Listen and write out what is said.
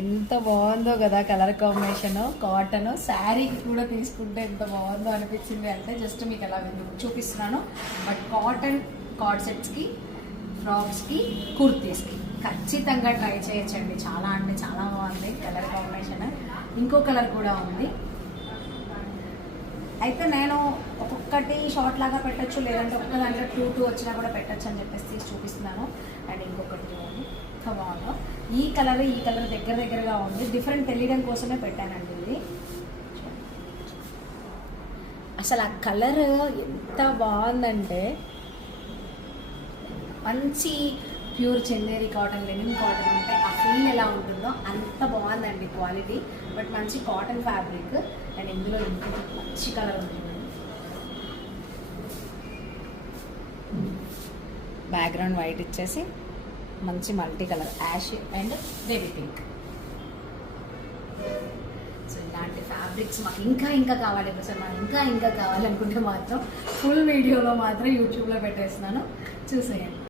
ఎంత బాగుందో కదా కలర్ కాంబినేషన్. కాటన్ శారీకి కూడా తీసుకుంటే ఎంత బాగుందో అనిపించింది. అంటే జస్ట్ మీకు అలా చూపిస్తున్నాను. బట్ కాటన్ కార్డ్ సెట్స్కి, ఫ్రాక్స్కి, కుర్తీస్కి ఖచ్చితంగా ట్రై చేయొచ్చండి. చాలా అంటే చాలా బాగుంది కలర్ కాంబినేషన్. ఇంకో కలర్ కూడా ఉంది. అయితే నేను ఒక్కొక్కటి షార్ట్ లాగా పెట్టచ్చు, లేదంటే ఒక్క దాంట్లో 2 వచ్చినా కూడా పెట్టచ్చు అని చెప్పేసి తీసి చూపిస్తున్నాను. అండ్ ఇంకొకటి చూడండి ఎంత బాగుందో. ఈ కలర్ దగ్గరగా ఉంది. డిఫరెంట్ తెలియడం కోసమే పెట్టానండి ఇది. అసలు ఆ కలర్ ఎంత బాగుందంటే మంచి pure Chanderi cotton, linen cotton ఉంటే ఆ ఫీల్ ఎలా ఉంటుందో అంత బాగుందండి క్వాలిటీ. బట్ మంచి కాటన్ ఫ్యాబ్రిక్. అండ్ ఇందులో ఇంకొక మంచి కలర్ ఉంటుంది. బ్యాక్గ్రౌండ్ వైట్ ఇచ్చేసి మంచి multi colour ash and baby pink. So ఇలాంటి ఫ్యాబ్రిక్స్ మాకు ఇంకా కావాలి. సార్ మాకు ఇంకా కావాలనుకుంటే మాత్రం ఫుల్ వీడియోలో మాత్రం యూట్యూబ్లో పెట్టేస్తున్నాను, చూసేయండి.